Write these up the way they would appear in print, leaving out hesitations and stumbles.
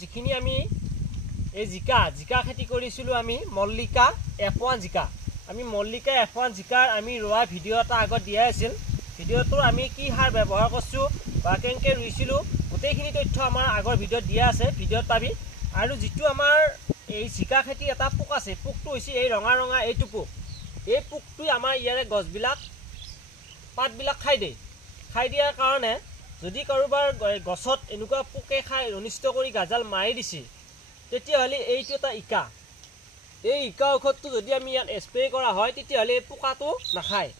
যিখিনি আমি এই জিকা খেতি কৰিছিলো আমি মল্লিকা F1 জিকা আমি মল্লিকা F1 জিকাৰ আমি ৰোৱা ভিডিঅ' এটা আগত দিয়া আছিল ভিডিঅ'টো আমি কি সাৰ ব্যৱহাৰ কৰিছো বা কেনেকৈ ৰুইছিলো গোটেইখিনি তথ্য আমাৰ আগৰ ভিডিঅ'ত দিয়া আছে ভিডিঅ'ত পাবি আৰু যিটো আমাৰ এই জিকা খেতি এটা পোক আছে পোকটো হৈছে এই ৰঙা এইটো পোক এই পোকটোই আমাৰ ইয়াৰে গছবিলাক পাতবিলাক খাই দিয়াৰ কাৰণে যদি কাৰোবাৰ গছত এনেকুৱা পোকে খাই অনিষ্ট কৰি গাজাল মাৰি দিছে তেতিয়াহ'লে এইটো এটা এই ইকা ঔষধটো যদি আমি ইয়াত স্প্ৰে কৰা হয় তেতিয়াহ'লে এই পোকাটো নাখায়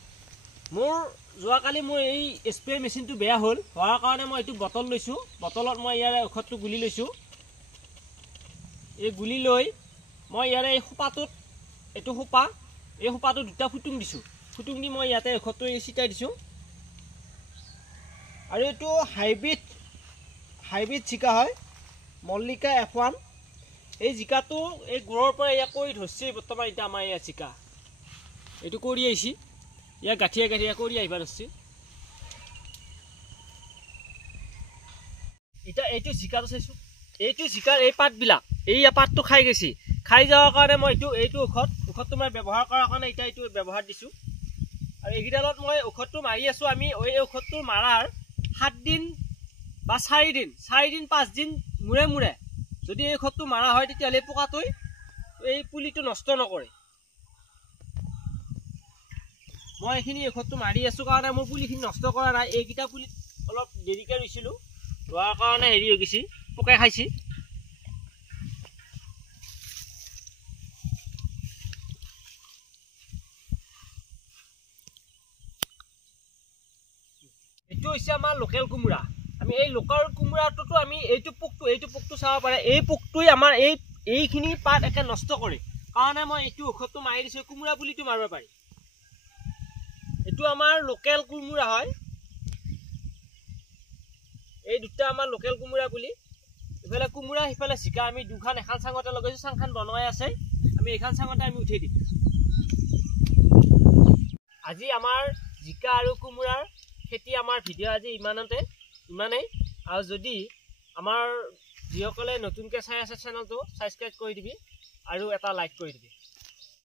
মোৰ যোৱাকালি মোৰ এই স্প্ৰে মেচিনটো বেয়া হ'ল হোৱাৰ কাৰণে মই এইটো বটল লৈছোঁ বটলত মই ইয়াৰে ঔষধটো গুলি লৈছোঁ এই গুলি লৈ মই ইয়াৰে এই খোপাটোত এইটো এই খোপাটো দুটা ফুটুং দিছোঁ ফুটুং দি মই ইয়াতে ঔষধটো ছিটাই দিছোঁ আৰু এইটো হাইব্ৰিড জিকা হয় মল্লিকা F1 এই জিকাটো এই গুৰৰ পৰা ইয়া কৰি ধৰছে বৰ্তমান এতিয়া আমাৰ এই জিকা এইটো কৰি আহিছি ইয়া গাঠিয়া কৰি আহিবা ধৰছে এতিয়া এইটো জিকাটো চাইছোঁ এইটো জিকাৰ এই পাতবিলাক এই পাতটো খাই গৈছে খাই যাওয়াৰ কাৰণে মই এইটো ঔষধটো মই ব্যৱহাৰ কৰাৰ কাৰণে এতিয়া এইটো ব্যৱহাৰ দিছোঁ আৰু এইকেইডালত মই ঔষধটো মাৰি আছোঁ আমি এই ঔষধটো মাৰাৰ 7 দিন বা 4 দিন 5 দিন মূৰে যদি এই ঔষধটো মাৰা হয় তেতিয়াহ'লে পোকাটোই এই পুলিটো নষ্ট নকৰে মই এইখিনি ঔষধটো মাৰি আছোঁ কাৰণে মোৰ পুলিখিনি নষ্ট কৰা নাই এইকেইটা পুলি অলপ দেৰিকৈ ৰুইছিলোঁ ৰোৱাৰ কাৰণে হেৰি হৈ গৈছে পোকে খাইছে এইটো হৈছে আমাৰ লোকেল কোমোৰা আমি এই লোকেল কোমোৰাটোতো আমি এইটো পোকটো চাব পাৰে এই পোকটোই আমাৰ এইখিনি পাত একে নষ্ট কৰে কাৰণে মই এইটো ঔষধটো মাৰি দিছোঁ কোমোৰা পুলিটো মাৰিব পাৰি এইটো আমাৰ লোকেল কোমোৰা হয় এই দুটা আমাৰ লোকেল কোমোৰা পুলি ইফালে কোমোৰা সিফালে জিকা আমি দুখন এখন চাঙতে লগাইছোঁ চাংখন বনোৱাই আছে আমি এইখন চাঙতে আমি উঠাই দিম আজি আমাৰ জিকা আৰু কোমোৰাৰ খেতি আমাৰ ভিডিঅ' আজি ইমানেই আৰু যদি আমাৰ যিসকলে নতুনকৈ চাই আছে চেনেলটো ছাবস্ক্ৰাইব কৰি দিবি আৰু এটা লাইক কৰি দিবি